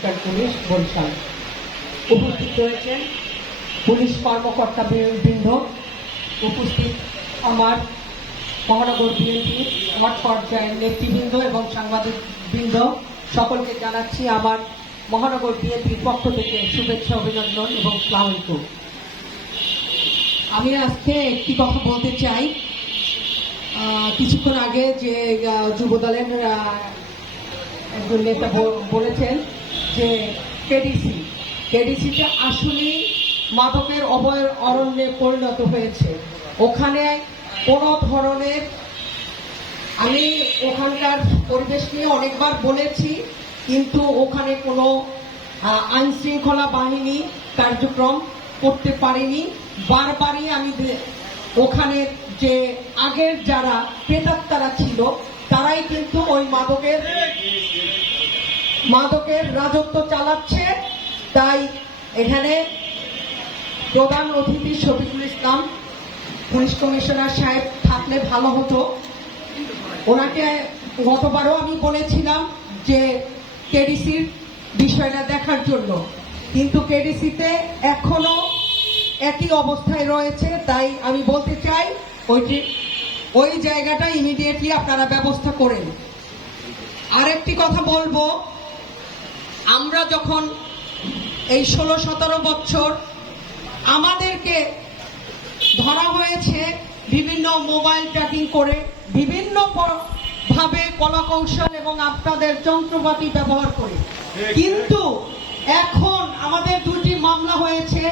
Super police Barishal. উপস্থিত রয়েছেন police কর্মকর্তা বৃন্দ। উপস্থিত আমার মহানগর বিএনপির মাঠ পর্যায়ের নেতৃবৃন্দ এবং সাংবাদিক বৃন্দ। সকলকে জানাচ্ছি আমার মহানগর বিএনপির পক্ষ থেকে শুভেচ্ছা, অভিনন্দন এবং স্লামিত আমি আজকে একটি কথা বলতে চাই। কিছুক্ষণ আগে যে যুবদলের একজন নেতা বলেছেন যে কেডিসি কেডিসিতে আসলেই মাদকের অবয় অরণ্যে পরিণত হয়েছে। ওখানে কোনো ধরনের আমি ওখানকার পরিবেশ নিয়ে অনেকবার বলেছি, কিন্তু ওখানে কোনো আইন শৃঙ্খলা বাহিনী কার্যক্রম করতে পারেনি। বারবারই আমি ওখানে যে আগের যারা প্রেতাত্মারা ছিল, তারাই কিন্তু ওই মাদকের মাদকের রাজত্ব চালাচ্ছে, তাই এখানে প্রধান অতিথি শফিকুল ইসলাম, পুলিশ কমিশনার সাহেব থাকলে ভালো হতো। ওনাকে গতবারও আমি বলেছিলাম যে কেডিসির বিষয়টা দেখার জন্য। কিন্তু কেডিসিতে এখনও একই অবস্থায় রয়েছে, তাই আমি বলতে চাই ওইটি ওই জায়গাটা ইমিডিয়েটলি আপনারা ব্যবস্থা করেন। আরেকটি কথা বলব আমরা যখন এই ষোলো সতেরো বছর আমাদেরকে ধরা হয়েছে বিভিন্ন মোবাইল ট্র্যাকিং করে বিভিন্ন ভাবে কলাকৌশল এবং আপনাদের যন্ত্রপাতি ব্যবহার করে। কিন্তু এখন আমাদের দুটি মামলা হয়েছে।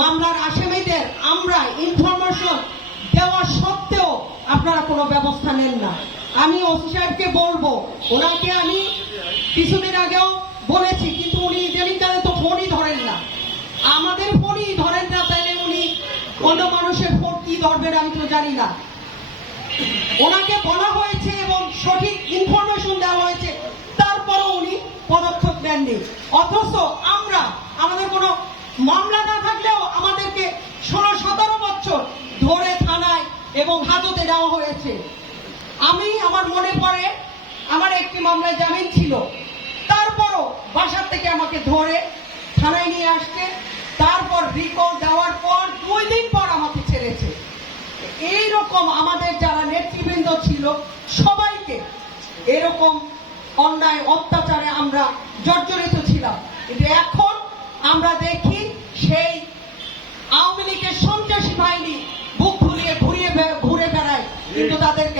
মামলার আসামিদের আমরা ইনফরমেশন দেওয়া সত্ত্বেও আপনারা কোনো ব্যবস্থা নেন না। আমি ওসি সাহেবকে বলব, ওনাকে আমি কিছুদিন আগেও বলেছি, কিন্তু উনি ইদানিং কালে তো ফোনই ধরেন না। আমাদের ফোনই ধরেন না, তাইলে উনি অন্য মানুষের ফোন কি ধরবেন আমি তো জানি না। ওনাকে বলা হয়েছে এবং সঠিক ইনফরমেশন দেওয়া হয়েছে, তারপরও উনি পদক্ষেপ নেননি। অথচ আমরা, আমাদের কোনো মামলা না থাকলেও আমাদেরকে ষোলো, সতেরো বছর ধরে থানায় এবং হাজতে নেওয়া হয়েছে। আমি, আমার মনে পড়ে, আমার একটি মামলায় জামিন ছিল। থেকে আমাকে ধরে থানায় নিয়ে আসছে। তারপর রিকল দেওয়ার পর দুই দিন পর আমাকে ছেড়েছে। এইরকম আমাদের যারা নেতৃবৃন্দ ছিল, সবাইকে এরকম অন্যায়, অত্যাচারে আমরা জর্জরিত ছিলাম। কিন্তু এখন আমরা দেখি সেই আওয়ামী লীগের সন্ত্রাসী বাহিনী বুক ঘুরিয়ে ঘুরিয়ে ঘুরে বেড়ায়। কিন্তু তাদেরকে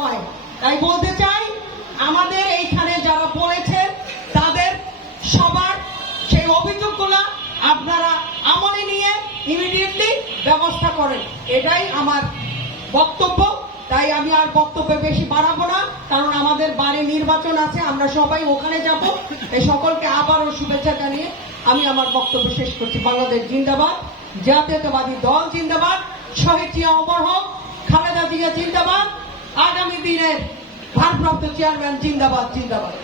হয় তাই বলতে চাই, আমাদের এইখানে যারা পড়েছেন তাদের সবার সেই অভিযোগগুলো আপনারা আমলে নিয়ে ইমিডিয়েটলি ব্যবস্থা করেন। এটাই আমার বক্তব্য। তাই আমি আর বক্তব্যে বেশি বাড়াবো না, কারণ আমাদের বাড়ি নির্বাচন আছে, আমরা সবাই ওখানে যাব। এই সকলকে আবারও শুভেচ্ছা জানিয়ে আমি আমার বক্তব্য শেষ করছি। বাংলাদেশ জিন্দাবাদ, জাতীয়তাবাদী দল জিন্দাবাদ, শহীদ জিয়া অমর হোক, খালেদা জিয়া জিন্দাবাদ আগামী দিনের ভারপ্রাপ্ত চেয়ারম্যান জিন্দাবাদ জিন্দাবাদ।